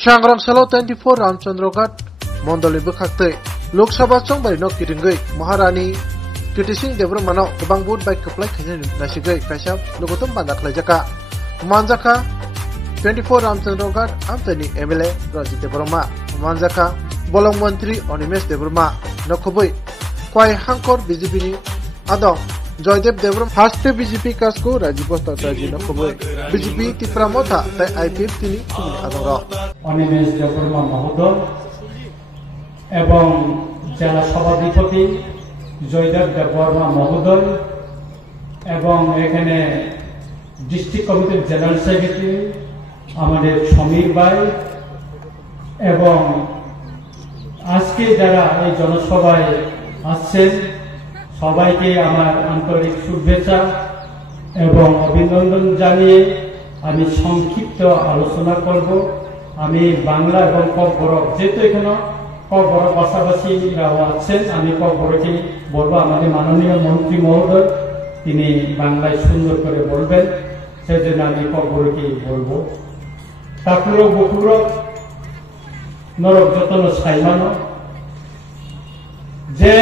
Sangrangsalau 24 Ramchandrogat Mondoli Bukhakte Lok Sabha Chongbai no Kiringai Maharani Kitising Devromano Bang Bud by Kaplai Kajan Nashigai Kashab Logotum Bandaklai Jaka Manjaka 24 Ramchandrogat Anthony MLA Raji Devroma Manjaka Bolong Mantri Onimes Devroma Nokoboi Kwai Hankor BJP ni Adong Joydev Devram Haste BJP Kasko Rajibos Tataji Nokoboi BJP Tiframota Tai IPF Tini Kumini Adong Animesh Debbarma মহোদয় এবং জেলা সভাধিপতি জয়দেব দেববর্মা মহোদয় এবং এখানে district কমিটির general secretary আমাদের সমীর ভাই এবং আজকে যারা এই জনসভায় আসছেন সবাইকে আমার আন্তরিক শুভেচ্ছা এবং অভিনন্দন জানিয়ে আমি সংক্ষিপ্ত আলোচনা করব। আমি বাংলা এবং ককবরক যেহেতু এখানে ককবরক ভাষাভাষীরাও আছেন আমি ককবরকে বলবো আমাদের মাননীয় মন্ত্রী মহোদয় তিনি বাংলায় সুন্দর করে বলবেন সেজন্য আমি ককবরকে বলবো। তাকুরো বকুরো নরক যতন সাইমানো যে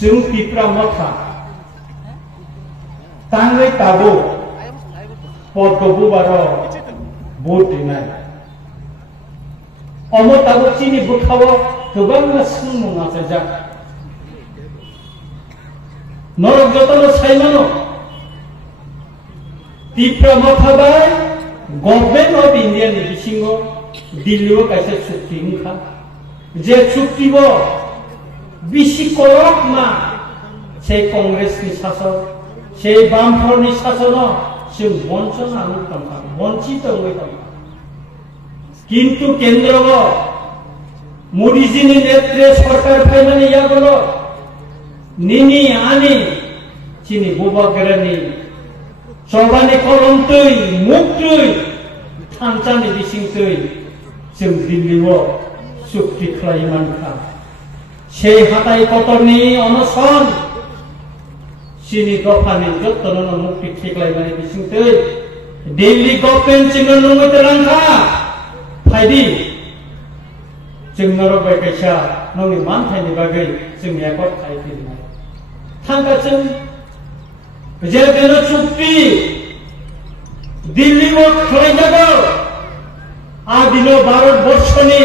जों पिप्रा मथा तांगै ताबो पदबो बारो बोटिनाय अमो ताबो चिनि बुखावो गोबां सुंमुङा जा नरक जतन साइमानो पिप्रा मथा बाय गभर्नमेंट ऑफ इंडिया नि बिसिङो दिल्लीआव कायसे चुक्ति ओंखा जे चुक्तिबो बिसि करक मा से कांग्रेस नि शासन से बामफ्रन्टनि शासन जों बंचना वंचित किन्तु केंद्र मोदी जी नि नेतृत्व सरकार फाइनानि यागलो निनि आनि चिनि बुबागरानि चबानि कलमतै मुक्तै थानचानि बिसिंतै जों दिल्लीआव चुक्ति खालामनांखा সেই হাতাই পতননি অনশন চিনি দফানি যতন মুক্তি ঠিকলাইমানি বিসিংতে দিল্লি গভর্নমেন্ট চিনো নঙ্গতে রাंखा फायदि जों नरबाय कायसा नंनि मानथायनि बागै जों एकट खायफिननाय थांगाजों जे बेनो चुक्ति दिल्ली व खालायजागौ आदिनो भारतबर्षनि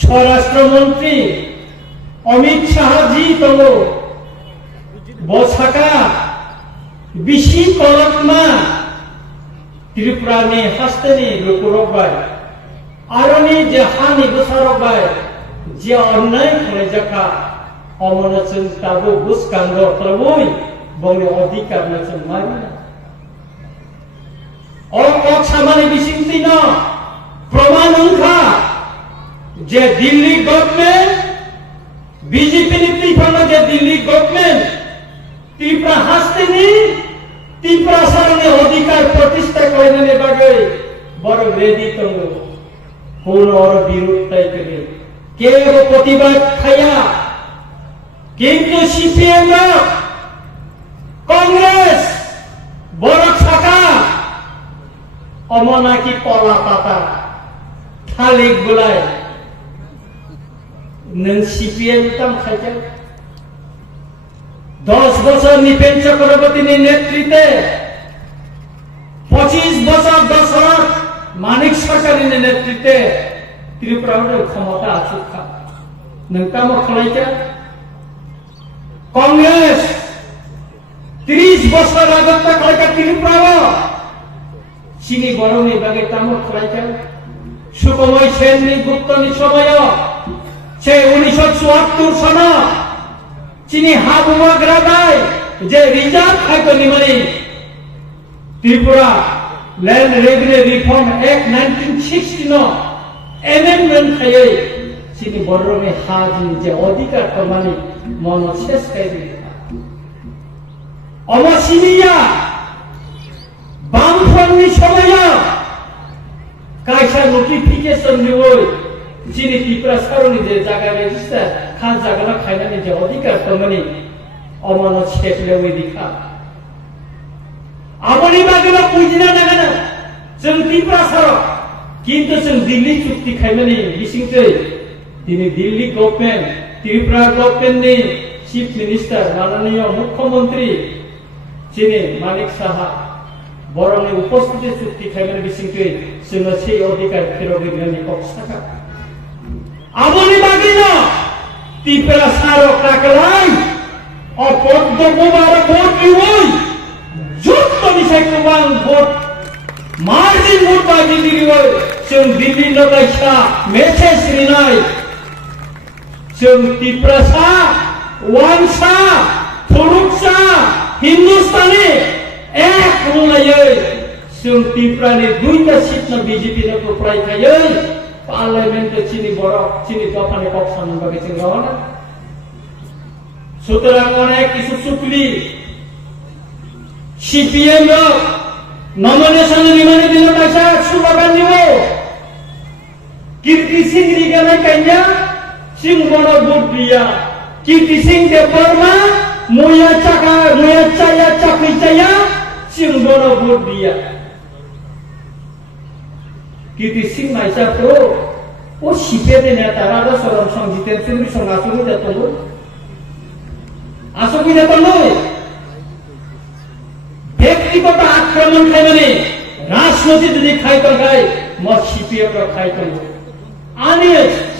स्वराष्ट्र मन्त्री अमित शाह जी तंगो बसाका बिसि कलकमा त्रिपुरा नि हास्तेनि लुकुरबाय आरोनि जे हानि बसारबाय जे अन्याय खालायजाखा अमनचन ताबो बुसकांगो प्रभुय बंनि अधिकार नचन मारिना और सामान्य बिसिंतिनो प्रमाण ओंखा जे दिल्ली गवर्नमेंट बीजेपी ने त्रिपुरा जे दिल्ली गवर्नमेंट त्रिपुरा हास्तेनि त्रिपुरा सारनि अधिकार प्रतिष्ठा करने बागै बड़ रेडी तंगो कोन और विरोध तय करे केवल प्रतिबाद खाया किंतु सीपीएम कांग्रेस बड़ शाखा अमना की कला पाता थालिक बुलाय नों सीपीएम ताम खायजा 10 বছর নিপেন চক্রবর্তীর নেতৃত্বে 25 বছর দশরথ মানিক সরকারের নেতৃত্বে ত্রিপুরার ক্ষমতা আছে নৌকাম খালাইকা কংগ্রেস 30 বছর আগত খালাইকা ত্রিপুরা চিনি গরমে বাগে কাম খালাইকা সুকময় সেননি গুপ্তনি সময় से 1974 सन चीनी हाबुआ ग्राबाय जे रिजर्व खायको निमनि Tripura land revenue reform act 1960 नो एमेंडमेंट खायै चीनी बररनि हाजि जे अधिकार प्रमाणि मनो शेष खायदि अमसिनिया बामफ्रन्टनि समय कायसा नोटिफिकेशन दिवै चीनी त्रिपुरा सारनि जे जागा रेजिस्टार खान जागा खायनानि जे अधिकार तमनि अमनो सेटलेवै दिखा आमनि बागेला बुजिना नागाना जों त्रिपुरा सार কিন্তু जों दिल्ली चुक्ति खायमानि बिसिंसै दिनै दिल्ली गभर्नमेन्ट त्रिपुरा गभर्नमेन्टनि चिफ मिनिस्टार माननीय मुख्यमंत्री जिनि मानिक साहा बरंनि उपस्थिति चुक्ति खायमानि बिसिंसै जोङो সেই অধিকার ফেরত দিলেনি কক্সাকা আবনি বাগিনো त्रिपुरा सारो काकलाई और पद्म कुमार भोट दिवई যত বিষয় কুমাং ভোট मार्जिन भोट बाजी दिवई जों दिल्ली नगाइसा मेसेज रिनाय जों त्रिपुरा सा वांसा थुरुकसा हिंदुस्तानी एक बुंलायै जों त्रिपुरानि दुइटा सीटना बीजेपी ना प्रायखायै पार्लियामेंट चिनी बरफ चिनी दफानि कक्सान बागै जों रवाना সুতরাং অনেক কিছু চুক্তি সিপিএম নমিনেশন নিমানি দিল কাইসা সুবাগান দিব কীর্তি সিং রিগানা কাইয়া সিং বড় ভোট দিয়া কীর্তি সিং দেববর্মা মুয়া চায়া চাকরি চায়া সিং বড় ভোট দিয়া কীর্তি সিং মাইসা প্রো ও সিপিএম নেতা রাজা সরম সংজিতেন চৌধুরী সঙ্গাসঙ্গ যাতঙ্গ আসুবিধা তো নয় ব্যক্তিগত আক্রমণ খাইমানে রাজনীতি যদি খাইতো খাই মত সিপিএম খাইতো আনি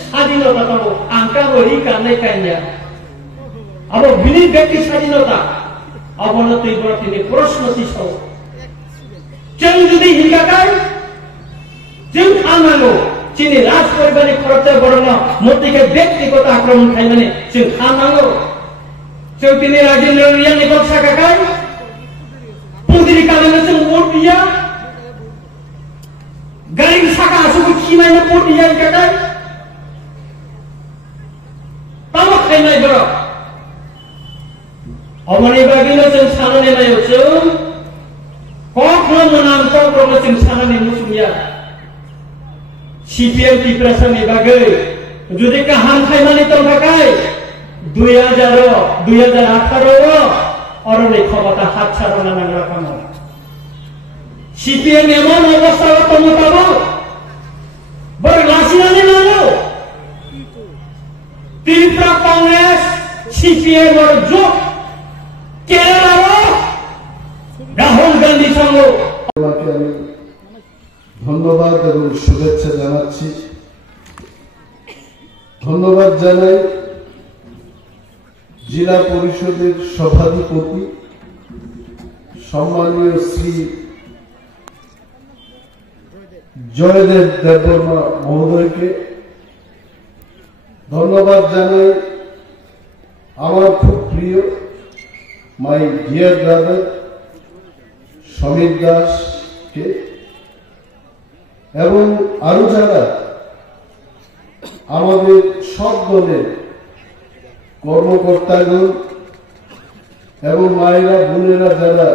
স্বাধীনতা পাবো আঙ্কা বলি কানে কাইয়া আবার বিনি ব্যক্তি স্বাধীনতা অবনতি তিনি প্রশ্ন তিস जों जुदि हिंगाखाय जों खानांगौ जोंनि राज परिबारनि खरचा बरंना मतिके व्यक्तिगत आक्रमण खायमाने जों खानांगौ जों दिनै राजेन्द्र रियानि गसाखाखाय पुंदिरि कालानो जों भोट दिया गारि साखा आसुखौ खिमायनो भोट दिया हिंगाखाय तामा खायनाय बर अमनि बागैनो जों साननाय नायाव जों कखनो मोनांथाव ब्रह्म जों साननाय मुसुमिया सीपीएम त्रिपुरा सानि बागै जुदि गाहाम खायमानि दंखाखाय 2018 अरनि क्षमता हात सारना नांग्रा खामो सीपीएम एमन अवस्थायाव दंबाबो बर लासिनानै नांगौ त्रिपुरा कांग्रेस सीपीएम और जो केरला राहुल गांधी संग ধন্যবাদ এবং শুভেচ্ছা জানাচ্ছি। ধন্যবাদ জানাই জেলা পরিষদের সভাধিপতি সম্মানীয় শ্রী জয়দেব দেববর্মা মহোদয়কে। ধন্যবাদ জানাই আমার খুব প্রিয় মাই ডিয়ার ব্রাদার সমীর দাসকে এবং আরো যারা আমাদের সব দলের কর্মকর্তাগণ এবং মায়েরা বোনেরা যারা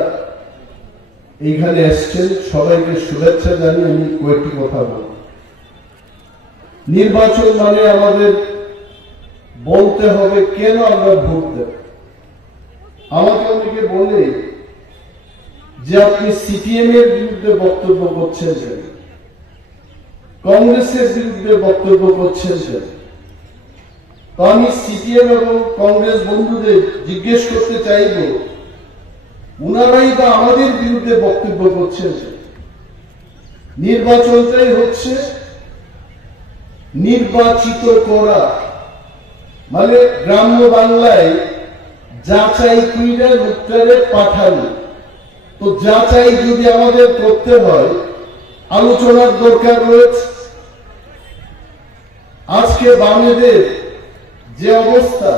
এইখানে এসছেন সবাইকে শুভেচ্ছা জানিয়ে আমি কয়েকটি কথা বলব। নির্বাচন মানে আমাদের বলতে হবে কেন আমরা ভোট দেব। আমাকে অনেকে বলে যে আপনি সিপিএম এর বিরুদ্ধে বক্তব্য করছেন, কংগ্রেসের বিরুদ্ধে বক্তব্য করছেন। তো আমি সিপিএম এবং কংগ্রেস বন্ধুদের জিজ্ঞেস করতে চাইব, উনারাই বা আমাদের বিরুদ্ধে বক্তব্য করছেন। নির্বাচনটাই হচ্ছে নির্বাচিত করা, মানে গ্রাম্য বাংলায় যাচাই কইরা লোকটারে পাঠানো। তো যাচাই যদি আমাদের করতে হয় আলোচনার দরকার রয়েছে। আজকে বামেদের যে অবস্থা,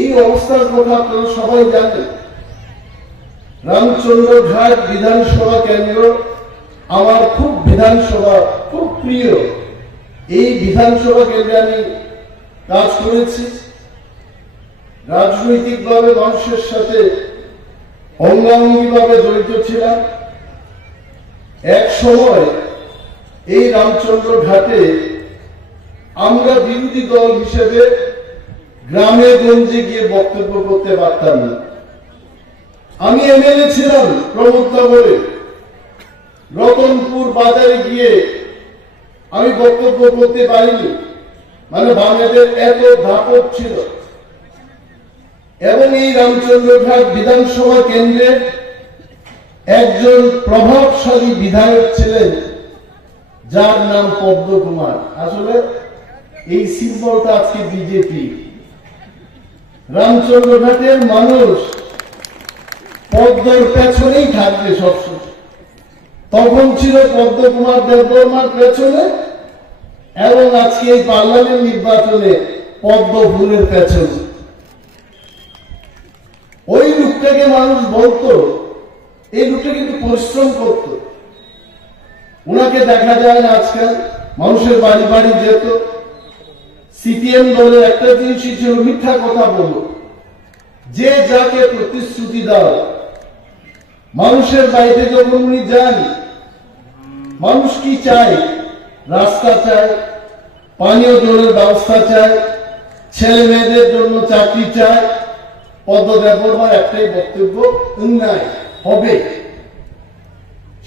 এই অবস্থার কথা আপনারা সবাই জানেন। রামচন্দ্রঘাট বিধানসভা কেন্দ্র আমার খুব প্রিয়। এই বিধানসভা কেন্দ্রে আমি কাজ করেছি, রাজনৈতিকভাবে মানুষের সাথে অঙ্গাঙ্গিভাবে জড়িত ছিলাম। এক সময় এই রামচন্দ্র ঘাটে আমরা বিরোধী দল হিসেবে গ্রামে গঞ্জে গিয়ে বক্তব্য করতে পারতাম না। আমি এমএলএ ছিলাম প্রমোদনগরে, রতনপুর বাজারে গিয়ে আমি বক্তব্য করতে পারিনি, মানে বাংলাদেশ এত দাপট ছিল। এবং এই রামচন্দ্রঘাট বিধানসভা কেন্দ্রের একজন প্রভাবশালী বিধায়ক ছিলেন যার নাম পদ্ম কুমার। আসলে এই সিম্বলটা আজকে বিজেপি। রামচন্দ্রঘাটের মানুষ পদ্মর পেছনেই থাকবে সবসময়। তখন ছিল পদ্ম কুমার দেববর্মার পেছনে, এবং আজকে এই পার্লামেন্ট নির্বাচনে পদ্ম ফুলের পেছনে। ওই লোকটাকে মানুষ বলতো, এই লোকটা কিন্তু পরিশ্রম করত। ওনাকে দেখা যায় না আজকাল, মানুষের বাড়ি বাড়ি যেত। সিপিএম দলের একটা জিনিসই ছিল মিথ্যা কথা বলো, যে যাকে প্রতিশ্রুতি দাও। মানুষের বাড়িতে যখন উনি যান, মানুষ কি চায়? রাস্তা চায়, পানীয় জলের ব্যবস্থা চায়, ছেলে মেয়েদের জন্য চাকরি চায়। পদ্ম দেববর্মার একটাই বক্তব্য, উন্নয়ন হবে।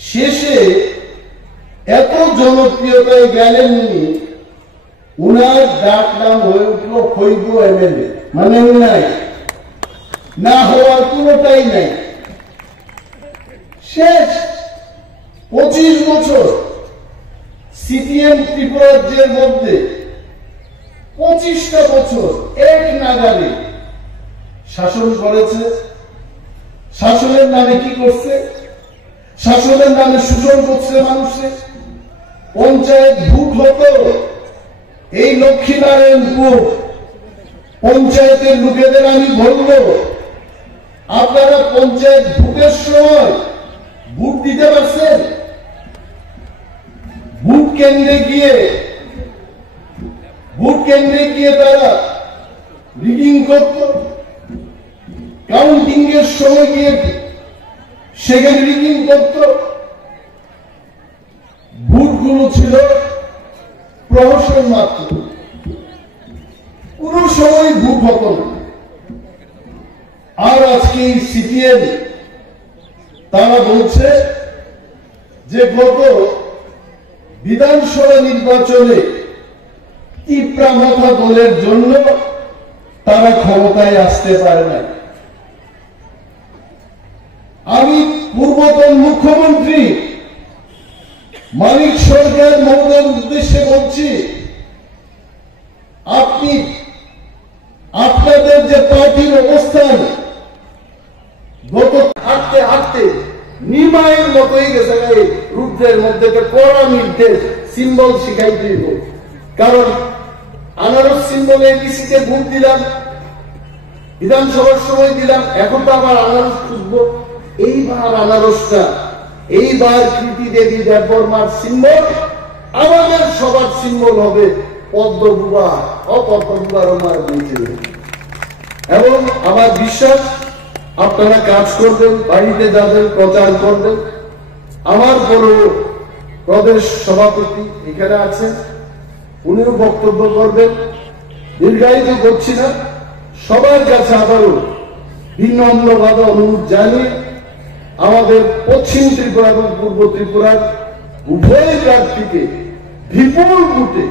শেষে এত জনপ্রিয়তায় গেলেন উনি, উনার ডাক নাম হয়ে উঠল হইব এমএলএ, মানে উন্নয়ন না হওয়ার কোনোটাই নাই। শেষ 25 বছর সিপিএম ত্রিপুরাজ্যের মধ্যে 25টা বছর এক নাগারে শাসন করেছে। শাসনের নামে কি করছে? শাসনের নামে শোষণ করছে মানুষের। পঞ্চায়েত ভোট হতো এই লক্ষ্মীনারায়ণপুর পঞ্চায়েতের লোকেদের আমি বলবো, আপনারা পঞ্চায়েত ভোটের সময় ভোট দিতে পারছেন? ভোট কেন্দ্রে গিয়ে তারা রিগিং করত। কাউন্টিং এর সময় গিয়ে সেখানে রিগিং করত। ভোটগুলো ছিল প্রহসন মাত্র, কোন সময় ভোট হতো না। আর আজকে এই সিপিএম তারা বলছে যে গত বিধানসভা নির্বাচনে তীব্রা মাথা দলের জন্য তারা ক্ষমতায় আসতে পারে না। আমি পূর্বতন মুখ্যমন্ত্রী মানিক সরকার মহোদয়ের উদ্দেশ্যে বলছি, আপনি আপনাদের যে পার্টির অবস্থান গত হাঁটতে হাঁটতে নিমাইয়ের মতোই গেছে। রুদ্রের মধ্যে কড়া নির্দেশ, সিম্বল শিখাই দিব। কারণ আনারস সিম্বলে এডিসিতে ভোট দিলাম, বিধানসভার সময় দিলাম, এখন তো আবার আনারস খুঁজবো। এইবার আনারসটা, এইবার কৃতি দেবী দেববর্মার সিম্বল, আমাদের সবার সিম্বল হবে পদ্মবুবা অপদ্মবুবার দিয়েছিল। এবং আমার বিশ্বাস আপনারা কাজ করবেন, বাড়িতে যাবেন, প্রচার করবেন। আমার বড় প্রদেশ সভাপতি এখানে আছেন, উনিও বক্তব্য করবেন। দীর্ঘায়িত করছি না, সবার কাছে আবারও বিনম্রভাবে অনুরোধ জানিয়ে আমাদের পশ্চিম ত্রিপুরা এবং পূর্ব ত্রিপুরার উভয় প্রার্থীকে বিপুল ভোটে,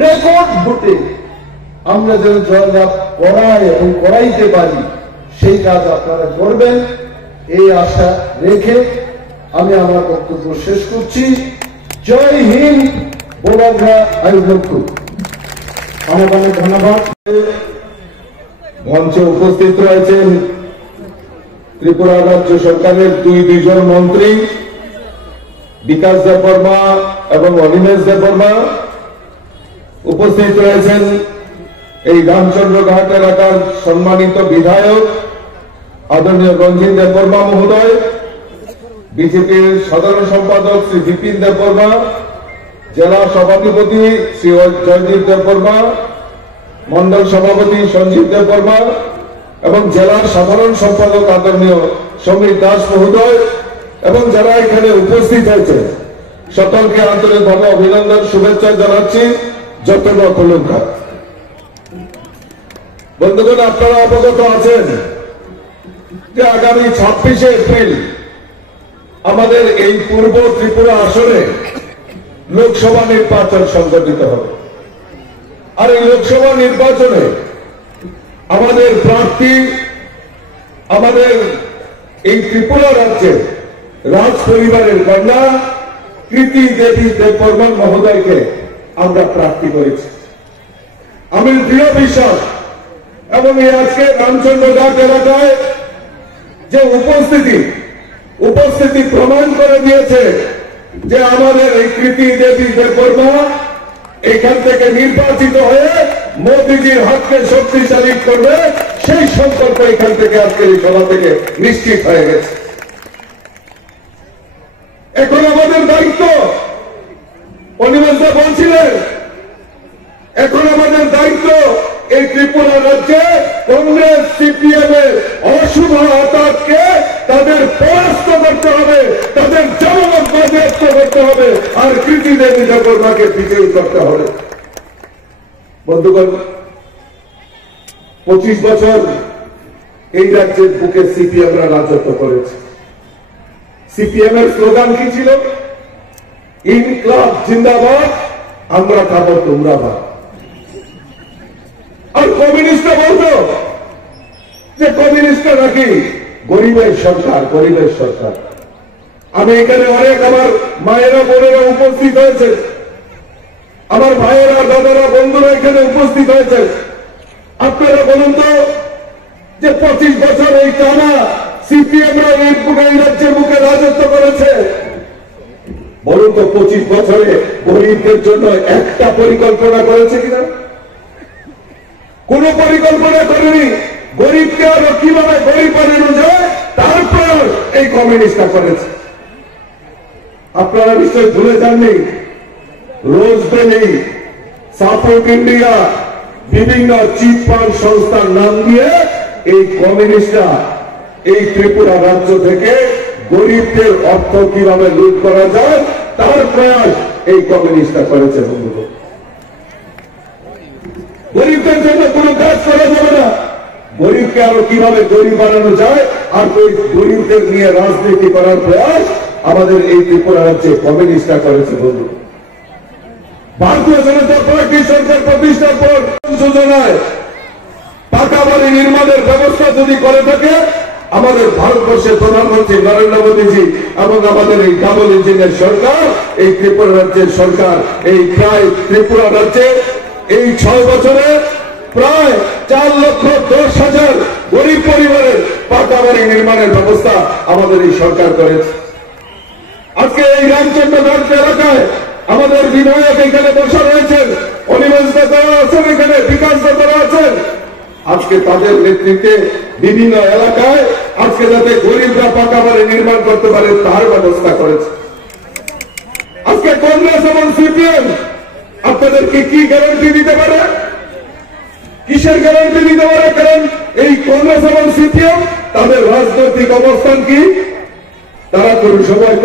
রেকর্ড ভোটে আমরা যেন জয়লাভ করাই এবং করাইতে পারি, সেই কাজ আপনারা করবেন এই আশা রেখে আমি আমার বক্তব্য শেষ করছি। জয় হিন্দ, বোরাগা আইভক্তু। অনেক অনেক ধন্যবাদ। মঞ্চে উপস্থিত রয়েছেন ত্রিপুরা রাজ্য সরকারের দুইজন মন্ত্রী, বিকাশ দেববর্মা এবং অনিমেষ দেববর্মা। উপস্থিত রয়েছেন এই রামচন্দ্রঘাট এলাকার সম্মানিত বিধায়ক আদরণীয় রঞ্জিত দেববর্মা মহোদয়, বিজেপির সাধারণ সম্পাদক শ্রী বিপিন দেববর্মা, জেলা সভাধিপতি শ্রী জয়দীপ দেববর্মা, মন্ডল সভাপতি সঞ্জীব দেববর্মা এবং জেলার সাধারণ সম্পাদক আদরণীয় সমীর দাস মহোদয় এবং যারা এখানে উপস্থিত হয়েছে সকলকে আন্তরিকভাবে অভিনন্দন, শুভেচ্ছা জানাচ্ছি। যতন কলঙ্কা বন্ধুগণ, আপনারা অবগত আছেন যে আগামী 26শে এপ্রিল আমাদের এই পূর্ব ত্রিপুরা আসনে লোকসভা নির্বাচন সংগঠিত হবে। আর এই লোকসভা নির্বাচনে আমাদের প্রার্থী, আমাদের এই ত্রিপুরা রাজ্যের রাজ পরিবারের কন্যা কৃতি দেবী দেববর্মন মহোদয়কে আমরা প্রার্থী করেছি। আমি দৃঢ় বিশ্বাস এবং এই আজকে রামচন্দ্রঘাট এলাকায় যে উপস্থিতি প্রমাণ করে দিয়েছে যে আমাদের এই কৃতি দেবী দেববর্মা এখান থেকে নির্বাচিত হয়ে মোদীজির হাতকে শক্তিশালী করবে, সেই সংকল্প এখান থেকে আজকের এই সভা থেকে নিশ্চিত হয়ে গেছে। এখন আমাদের দায়িত্ব, অনিমেষদা বলছিলেন, এখন আমাদের দায়িত্ব এই ত্রিপুরা রাজ্যে কংগ্রেস সিপিএম এর অশুভ আঘাতকে তাদের পরাস্ত করতে হবে, তাদের জনমত বাজেয়াপ্ত করতে হবে, আর কৃতি দেবী দেববর্মাকে বিজয়ী করতে হবে। বন্ধুগণ, 25 বছর এই রাজ্যের বুকে সিপিএমরা রাজত্ব করেছে। সিপিএম এর স্লোগান কি ছিল? ইনকলাব জিন্দাবাদ, আমরা খাবো তোমরা ভাত। আর কমিউনিস্টরা বলতো যে কমিউনিস্টরা নাকি গরিবের সরকার, গরিবের সরকার। আমি এখানে অনেক আমার মায়েরা বোনেরা উপস্থিত হয়েছে, আমার ভাইয়েরা দাদারা বন্ধুরা এখানে উপস্থিত হয়েছে। আপনারা বলুন তো যে 25 বছর এই টানা সিপিএমরা এই রাজ্যের বুকে রাজত্ব করেছে, বলুন তো 25 বছরে গরিবদের জন্য একটা পরিকল্পনা করেছে কিনা? কোন পরিকল্পনা করেনি। গরিবকে আরো কিভাবে গরিব বানানো যায় তার প্রয়োগ এই কমিউনিস্টরা করেছে। আপনারা নিশ্চয়ই ভুলে যাননি, রোজ ভ্যালি, সাপোর্ট ইন্ডিয়া, বিভিন্ন চিট ফান্ড সংস্থার নাম দিয়ে এই কমিউনিস্টরা এই ত্রিপুরা রাজ্য থেকে গরিবদের অর্থ কিভাবে লুট করা যায় তার প্রয়াস এই কমিউনিস্টরা করেছে। বন্ধুগণ, গরিবদের জন্য কোনো কাজ করা যাবে না, গরিবকে আরো কিভাবে গরিব বানানো যায় আর ওই গরিবদের নিয়ে রাজনীতি করার প্রয়াস আমাদের এই ত্রিপুরা রাজ্যে কমিউনিস্টরা করেছে। বন্ধু, ভারতীয় জনতা পার্টি সরকার প্রতিষ্ঠার পর যোজনায় পাকা বাড়ি নির্মাণের ব্যবস্থা যদি করে থাকে আমাদের ভারতবর্ষের প্রধানমন্ত্রী নরেন্দ্র মোদীজি এবং আমাদের এই ডাবল ইঞ্জিনের সরকার, এই ত্রিপুরা রাজ্যের সরকার, এই প্রায় ত্রিপুরা রাজ্যে এই 6 বছরে প্রায় 4,10,000 গরিব পরিবারের পাকা বাড়ি নির্মাণের ব্যবস্থা আমাদের এই সরকার করেছে। আজকে এই রামচন্দ্রঘাট এলাকায় আমাদের বিধায়ক এখানে বসা রয়েছেন, অনিমেষ দাদা আছেন, এখানে বিকাশ দাদা আছেন। আজকে তাদের নেতৃত্বে বিভিন্ন এলাকায় আজকে যাতে গরিবরা পাকা বাড়ি নির্মাণ করতে পারে তার ব্যবস্থা করেছে। আজকে কংগ্রেস এবং সিপিএম আপনাদেরকে কি গ্যারান্টি দিতে পারে? কিসের গ্যারান্টি দিতে পারে? কারণ এই কংগ্রেস এবং সিপিএম তাদের রাজনৈতিক অবস্থান কি? তারা কোন সময়